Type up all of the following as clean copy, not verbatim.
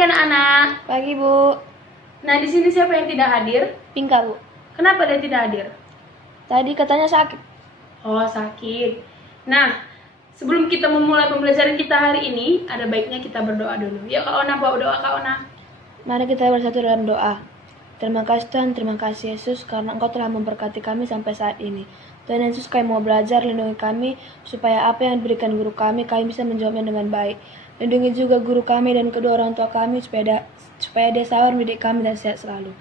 Pagi anak-anak. Pagi, Bu. Nah, di sini siapa yang tidak hadir? Pinka, Bu. Kenapa dia tidak hadir? Tadi katanya sakit. Oh, sakit. Nah, sebelum kita memulai pembelajaran kita hari ini, ada baiknya kita berdoa dulu. Yuk, Kak Ona, bawa doa Kak Ona. Mari kita bersatu dalam doa. Terima kasih Tuhan, terima kasih Yesus, karena Engkau telah memberkati kami sampai saat ini. Tuhan Yesus, kami mau belajar, lindungi kami, supaya apa yang diberikan guru kami bisa menjawabnya dengan baik. Lindungi juga guru kami dan kedua orang tua kami, supaya dia sabar mendidik kami dan sehat selalu.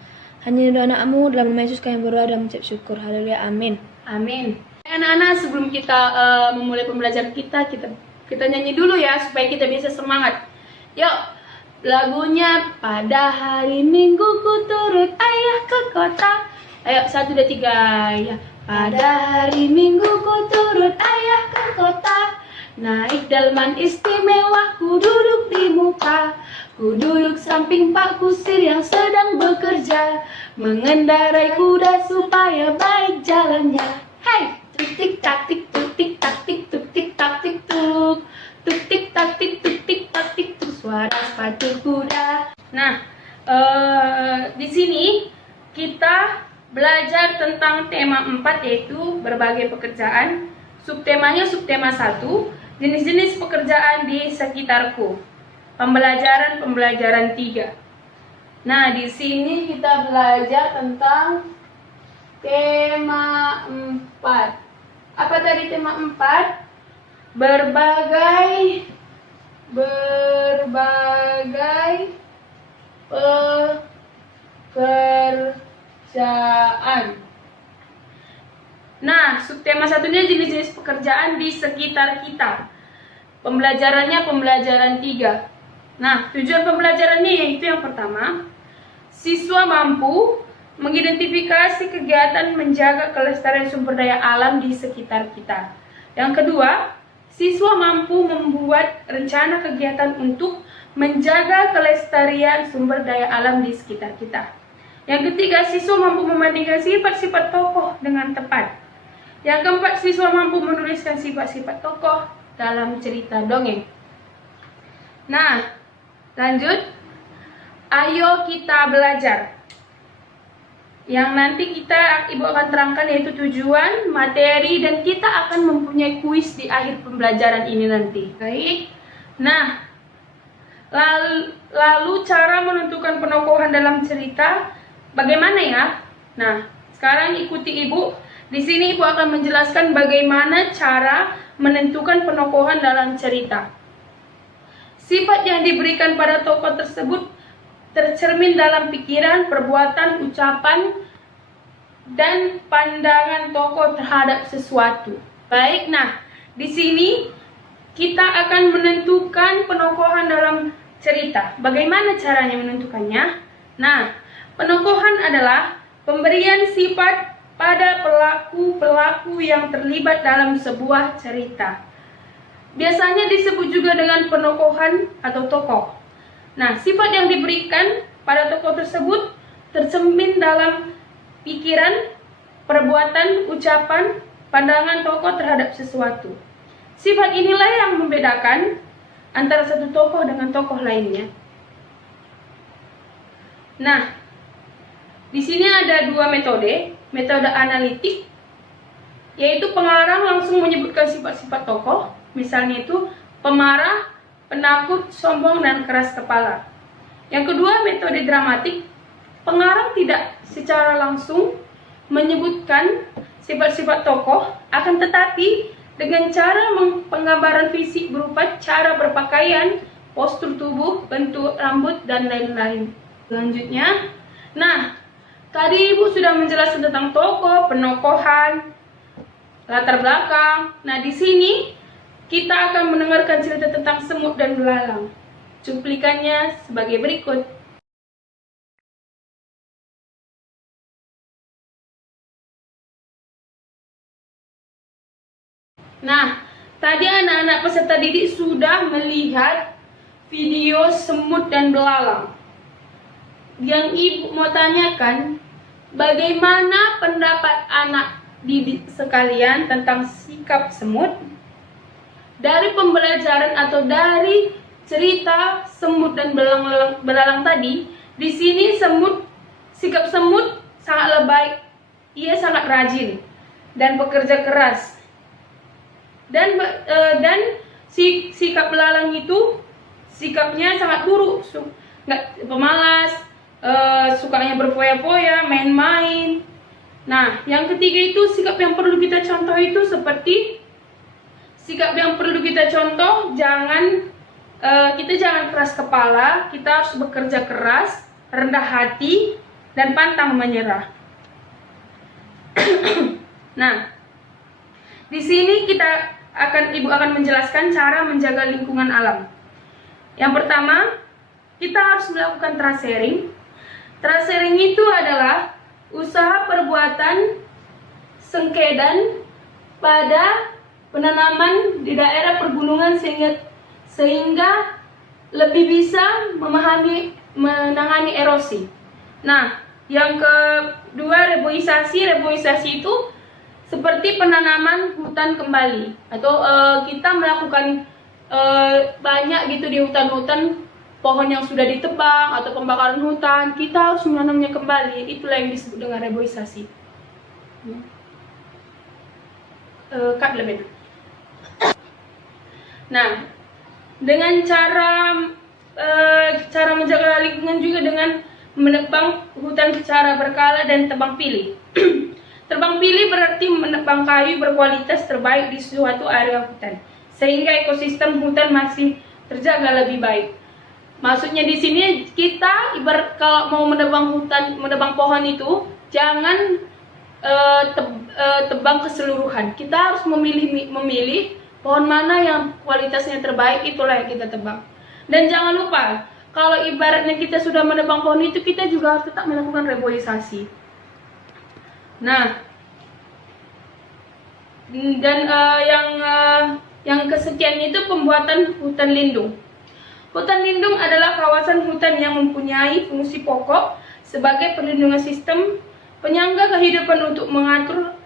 Hanya doa anak-Mu, dalam nama Yesus kami berdoa dan mengucap syukur. Haleluya, amin. Amin. Anak-anak, sebelum kita memulai pembelajaran kita nyanyi dulu ya, supaya kita bisa semangat. Yuk. Lagunya, pada hari Minggu ku turut ayah ke kota. Ayo, 1, 2, 3 ya. Pada hari Minggu ku turut ayah ke kota. Naik delman istimewa, ku duduk di muka. Ku duduk samping Pak Kusir yang sedang bekerja, mengendarai kuda supaya baik jalannya. Hai, tuk tik tak tik tuk tik tak tik tuk tik tak tik tuk. Tuk tik tak tik tuk tik tak tik tuk, suara sepatu kuda. Nah, di sini kita belajar tentang tema 4, yaitu berbagai pekerjaan. Subtemanya subtema 1, jenis-jenis pekerjaan di sekitarku. Pembelajaran 3. Nah, di sini kita belajar tentang tema 4. Apa tadi tema 4? Berbagai pekerjaan. Nah, subtema satunya jenis-jenis pekerjaan di sekitar kita. Pembelajarannya pembelajaran 3. Nah, tujuan pembelajarannya yaitu yang pertama, siswa mampu mengidentifikasi kegiatan menjaga kelestarian sumber daya alam di sekitar kita. Yang kedua, siswa mampu membuat rencana kegiatan untuk menjaga kelestarian sumber daya alam di sekitar kita. Yang ketiga, siswa mampu membandingkan sifat-sifat tokoh dengan tepat. Yang keempat, siswa mampu menuliskan sifat-sifat tokoh dalam cerita dongeng. Nah, lanjut. Ayo kita belajar. Yang nanti Ibu akan terangkan yaitu tujuan, materi, dan kita akan mempunyai kuis di akhir pembelajaran ini nanti. Baik. Nah, lalu cara menentukan penokohan dalam cerita bagaimana ya? Nah, sekarang ikuti Ibu. Di sini Ibu akan menjelaskan bagaimana cara menentukan penokohan dalam cerita. Sifat yang diberikan pada tokoh tersebut tercermin dalam pikiran, perbuatan, ucapan, dan pandangan tokoh terhadap sesuatu. Baik, nah, di sini kita akan menentukan penokohan dalam cerita. Bagaimana caranya menentukannya? Nah, penokohan adalah pemberian sifat pada pelaku-pelaku yang terlibat dalam sebuah cerita. Biasanya disebut juga dengan penokohan atau tokoh. Nah, sifat yang diberikan pada tokoh tersebut tercermin dalam pikiran, perbuatan, ucapan, pandangan tokoh terhadap sesuatu. Sifat inilah yang membedakan antara satu tokoh dengan tokoh lainnya. Nah, di sini ada 2 metode. Metode analitik, yaitu pengarang langsung menyebutkan sifat-sifat tokoh. Misalnya itu pemarah, penakut, sombong, dan keras kepala. Yang kedua, metode dramatik. Pengarang tidak secara langsung menyebutkan sifat-sifat tokoh, akan tetapi dengan cara penggambaran fisik berupa cara berpakaian, postur tubuh, bentuk rambut, dan lain-lain. Selanjutnya, nah, tadi Ibu sudah menjelaskan tentang tokoh, penokohan, latar belakang. Nah, di sini kita akan mendengarkan cerita tentang semut dan belalang. Cuplikannya sebagai berikut. Nah, tadi anak-anak peserta didik sudah melihat video semut dan belalang. Yang Ibu mau tanyakan, bagaimana pendapat anak didik sekalian tentang sikap semut? Dari pembelajaran atau dari cerita semut dan belalang tadi, di sini sikap semut sangat lebay, ia sangat rajin dan bekerja keras. Dan sikap belalang itu sikapnya sangat buruk, pemalas, sukanya berfoya-foya, main-main. Nah, yang ketiga itu sikap yang perlu kita contoh itu seperti sikap yang perlu kita contoh, kita jangan keras kepala, kita harus bekerja keras, rendah hati, dan pantang menyerah. Nah, di sini Ibu akan menjelaskan cara menjaga lingkungan alam. Yang pertama, kita harus melakukan tracering. Tracering itu adalah usaha perbuatan sengkedan pada penanaman di daerah pergunungan sehingga lebih bisa menangani erosi. Nah, yang kedua, reboisasi. Reboisasi itu seperti penanaman hutan kembali, atau kita melakukan banyak gitu di hutan-hutan, pohon yang sudah ditebang atau pembakaran hutan, kita harus menanamnya kembali. Itulah yang disebut dengan reboisasi. Cut lebih. Nah, dengan cara menjaga lingkungan juga dengan menebang hutan secara berkala dan tebang pilih. Tebang pilih berarti menebang kayu berkualitas terbaik di suatu area hutan, sehingga ekosistem hutan masih terjaga lebih baik. Maksudnya di sini kita ibarat kalau mau menebang pohon itu jangan tebang keseluruhan. Kita harus memilih pohon mana yang kualitasnya terbaik, itulah yang kita tebang. Dan jangan lupa, kalau ibaratnya kita sudah menebang pohon itu, kita juga harus tetap melakukan reboisasi. Nah, dan yang kesekian itu pembuatan hutan lindung. Hutan lindung adalah kawasan hutan yang mempunyai fungsi pokok sebagai perlindungan sistem penyangga kehidupan untuk mengatur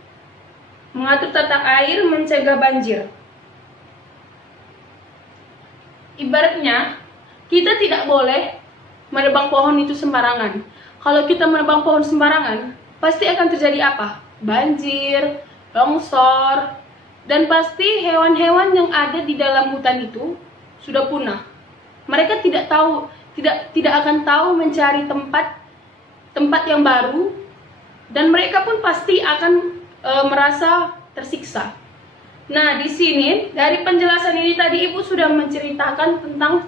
tata air, mencegah banjir. Ibaratnya, kita tidak boleh menebang pohon itu sembarangan. Kalau kita menebang pohon sembarangan, pasti akan terjadi apa? Banjir, longsor, dan pasti hewan-hewan yang ada di dalam hutan itu sudah punah. Mereka tidak akan tahu mencari tempat yang baru, dan mereka pun pasti akan merasa tersiksa. Nah, di sini dari penjelasan ini tadi Ibu sudah menceritakan tentang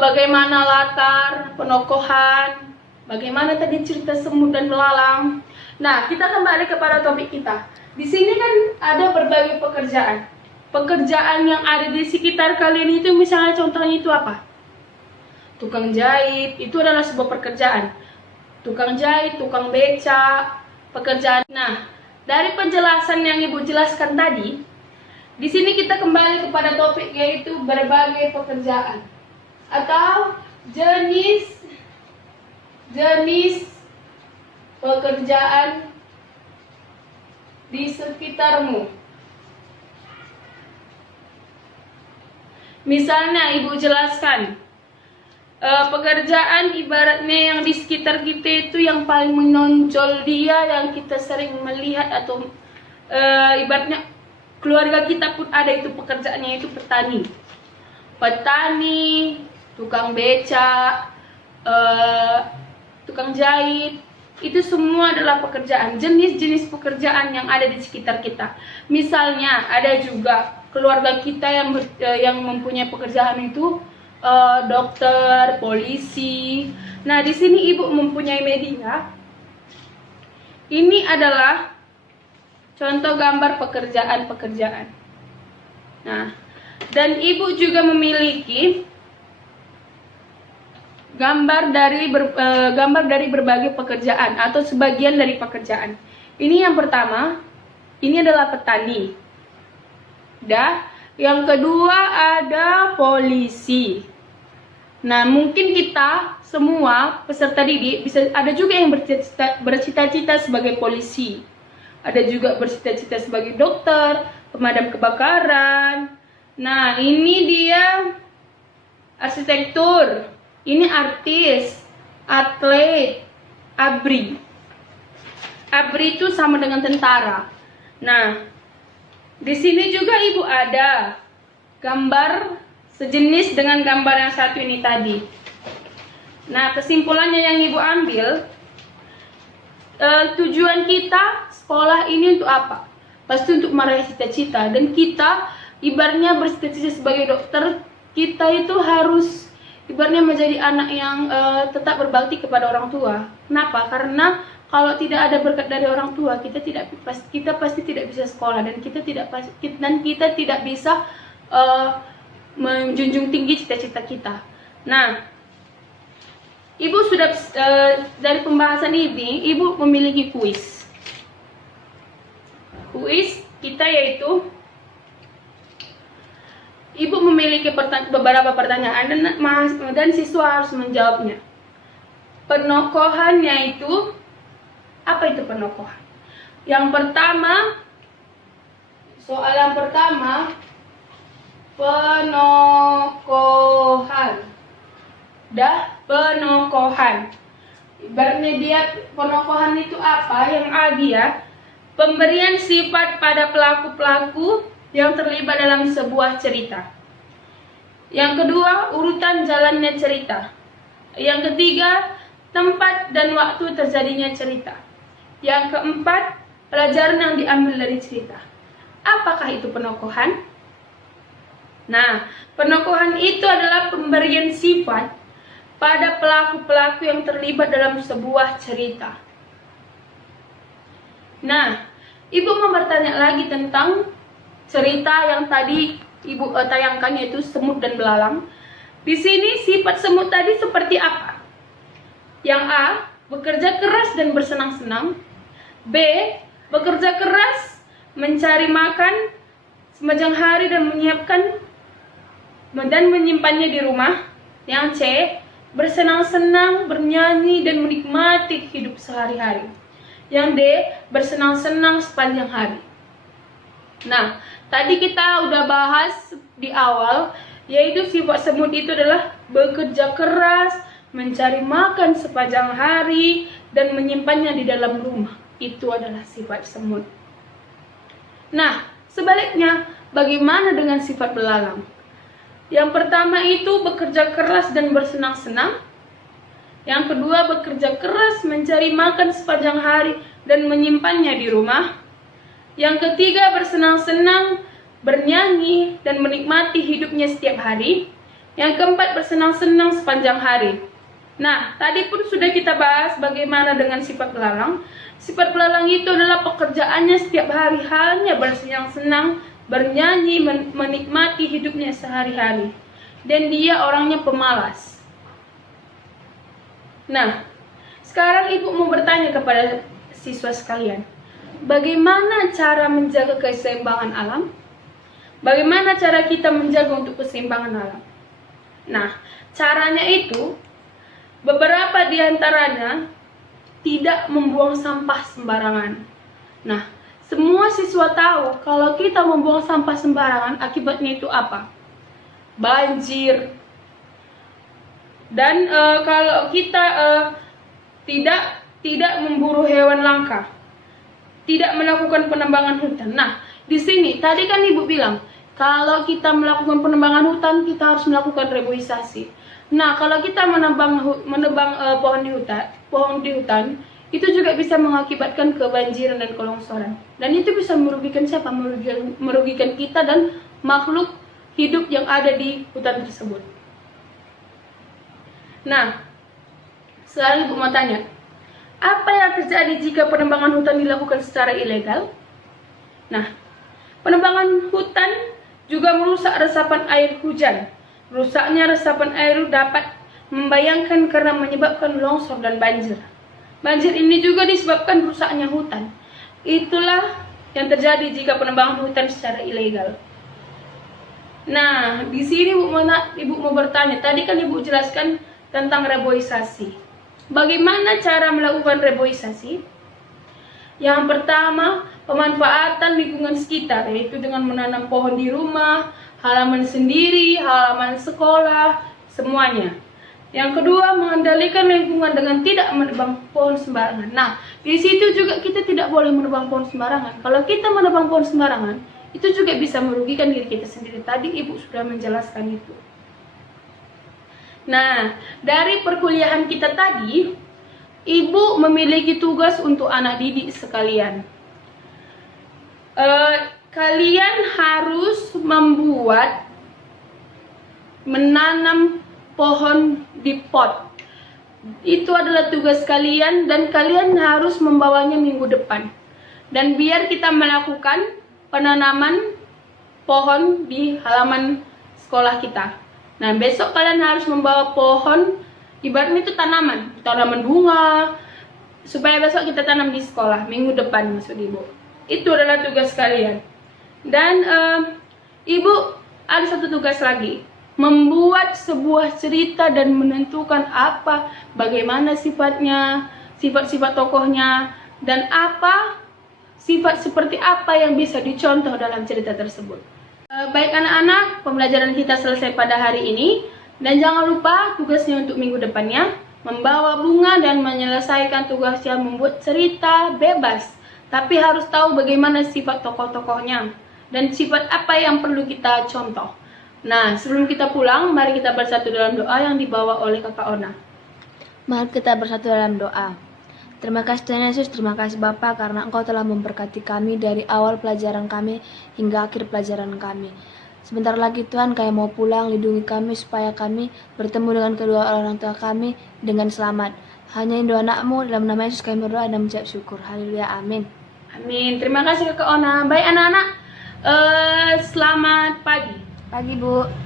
bagaimana latar penokohan, bagaimana tadi cerita semut dan belalang. Nah, kita kembali kepada topik kita. Di sini kan ada berbagai pekerjaan. Pekerjaan yang ada di sekitar kalian itu, misalnya contohnya itu apa? Tukang jahit, itu adalah sebuah pekerjaan. Tukang jahit, tukang beca, pekerjaan. Nah, dari penjelasan yang Ibu jelaskan tadi, di sini kita kembali kepada topik, yaitu berbagai pekerjaan atau jenis pekerjaan di sekitarmu. Misalnya Ibu jelaskan pekerjaan ibaratnya yang di sekitar kita itu yang paling menonjol dia, yang kita sering melihat, atau ibaratnya keluarga kita pun ada itu pekerjaannya, itu petani, tukang beca, tukang jahit. Itu semua adalah pekerjaan, jenis-jenis pekerjaan yang ada di sekitar kita. Misalnya ada juga keluarga kita yang mempunyai pekerjaan itu dokter, polisi. Nah, di sini Ibu mempunyai media. Ini adalah contoh gambar pekerjaan-pekerjaan. Nah, dan Ibu juga memiliki gambar dari berbagai pekerjaan atau sebagian dari pekerjaan. Ini yang pertama, ini adalah petani. Yang kedua ada polisi. Nah, mungkin kita semua peserta didik ada juga yang bercita-cita sebagai polisi. Ada juga bercita-cita sebagai dokter, pemadam kebakaran. Nah, ini dia arsitektur, ini artis, atlet, ABRI. ABRI itu sama dengan tentara. Nah, di sini juga Ibu ada gambar sejenis dengan gambar yang satu ini tadi. Nah, kesimpulannya yang Ibu ambil, tujuan kita sekolah ini untuk apa? Pasti untuk meraih cita-cita. Dan kita ibaratnya bercita-cita sebagai dokter, kita itu harus ibaratnya menjadi anak yang tetap berbakti kepada orang tua. Kenapa? Karena kalau tidak ada berkat dari orang tua, kita pasti tidak bisa sekolah, dan kita tidak bisa menjunjung tinggi cita-cita kita. Nah, Ibu sudah dari pembahasan ini, Ibu memiliki kuis. Kuis kita yaitu Ibu memiliki beberapa pertanyaan dan siswa harus menjawabnya. Penokohannya itu, apa itu penokohan? Yang pertama, soal yang pertama, penokohan. Penokohan. Ibaratnya dia, penokohan itu apa? Yang A dia, pemberian sifat pada pelaku-pelaku yang terlibat dalam sebuah cerita. Yang kedua, urutan jalannya cerita. Yang ketiga, tempat dan waktu terjadinya cerita. Yang keempat, pelajaran yang diambil dari cerita. Apakah itu penokohan? Nah, penokohan itu adalah pemberian sifat pada pelaku-pelaku yang terlibat dalam sebuah cerita. Nah, Ibu mau bertanya lagi tentang cerita yang tadi Ibu tayangkan, yaitu semut dan belalang. Di sini sifat semut tadi seperti apa? Yang A, bekerja keras dan bersenang-senang. B, bekerja keras, mencari makan sepanjang hari dan menyimpannya di rumah. Yang C, bersenang-senang, bernyanyi dan menikmati hidup sehari-hari. Yang D, bersenang-senang sepanjang hari. Nah, tadi kita udah bahas di awal, yaitu sifat semut itu adalah bekerja keras, mencari makan sepanjang hari, dan menyimpannya di dalam rumah. Itu adalah sifat semut. Nah, sebaliknya, bagaimana dengan sifat belalang? Yang pertama itu bekerja keras dan bersenang-senang. Yang kedua, bekerja keras, mencari makan sepanjang hari, dan menyimpannya di rumah. Yang ketiga, bersenang-senang, bernyanyi, dan menikmati hidupnya setiap hari. Yang keempat, bersenang-senang sepanjang hari. Nah, tadi pun sudah kita bahas bagaimana dengan sifat belalang. Sifat belalang itu adalah pekerjaannya setiap hari hanya bersenang-senang, bernyanyi, menikmati hidupnya sehari-hari. Dan dia orangnya pemalas. Nah, sekarang Ibu mau bertanya kepada siswa sekalian. Bagaimana cara menjaga keseimbangan alam? Bagaimana cara kita menjaga untuk keseimbangan alam? Nah, caranya itu, beberapa di antaranya tidak membuang sampah sembarangan. Nah, semua siswa tahu kalau kita membuang sampah sembarangan, akibatnya itu apa? Banjir. Dan kalau kita tidak memburu hewan langka, tidak melakukan penebangan hutan. Nah, di sini tadi kan Ibu bilang, kalau kita melakukan penebangan hutan, kita harus melakukan reboisasi. Nah, kalau kita menebang pohon di hutan, itu juga bisa mengakibatkan kebanjiran dan kelongsoran. Dan itu bisa merugikan siapa? Merugikan kita dan makhluk hidup yang ada di hutan tersebut. Nah, sekarang Ibu mau tanya, apa yang terjadi jika penebangan hutan dilakukan secara ilegal? Nah, penebangan hutan juga merusak resapan air hujan. Rusaknya resapan air dapat membayangkan karena menyebabkan longsor dan banjir. Banjir ini juga disebabkan rusaknya hutan. Itulah yang terjadi jika penebangan hutan secara ilegal. Nah, di sini Ibu mau bertanya, tadi kan Ibu jelaskan tentang reboisasi. Bagaimana cara melakukan reboisasi? Yang pertama, pemanfaatan lingkungan sekitar, yaitu dengan menanam pohon di rumah, halaman sendiri, halaman sekolah, semuanya. Yang kedua, mengendalikan lingkungan dengan tidak menebang pohon sembarangan. Nah, di situ juga kita tidak boleh menebang pohon sembarangan. Kalau kita menebang pohon sembarangan, itu juga bisa merugikan diri kita sendiri. Tadi Ibu sudah menjelaskan itu. Nah, dari perkuliahan kita tadi, Ibu memiliki tugas untuk anak didik sekalian. Kalian harus menanam pohon di pot. Itu adalah tugas kalian dan kalian harus membawanya minggu depan. Dan biar kita melakukan penanaman pohon di halaman sekolah kita. Nah, besok kalian harus membawa pohon, ibaratnya itu tanaman bunga, supaya besok kita tanam di sekolah, minggu depan maksud Ibu. Itu adalah tugas kalian. Dan Ibu ada satu tugas lagi, membuat sebuah cerita dan menentukan bagaimana sifatnya, sifat-sifat tokohnya, dan sifat seperti apa yang bisa dicontoh dalam cerita tersebut. Baik anak-anak, pembelajaran kita selesai pada hari ini. Dan jangan lupa tugasnya untuk minggu depannya, membawa bunga dan menyelesaikan tugasnya membuat cerita bebas. Tapi harus tahu bagaimana sifat tokoh-tokohnya dan sifat apa yang perlu kita contoh. Nah, sebelum kita pulang, mari kita bersatu dalam doa yang dibawa oleh Kakak Ona. Mari kita bersatu dalam doa. Terima kasih Tuhan Yesus, terima kasih Bapa karena Engkau telah memberkati kami dari awal pelajaran kami hingga akhir pelajaran kami. Sebentar lagi Tuhan kami mau pulang, lindungi kami supaya kami bertemu dengan kedua orang tua kami dengan selamat. Hanya Indo anakmu, dalam nama Yesus kami berdoa dan mengucap syukur. Haleluya, amin. Amin, terima kasih Kakak Ona. Baik anak-anak, selamat pagi. Pagi Bu.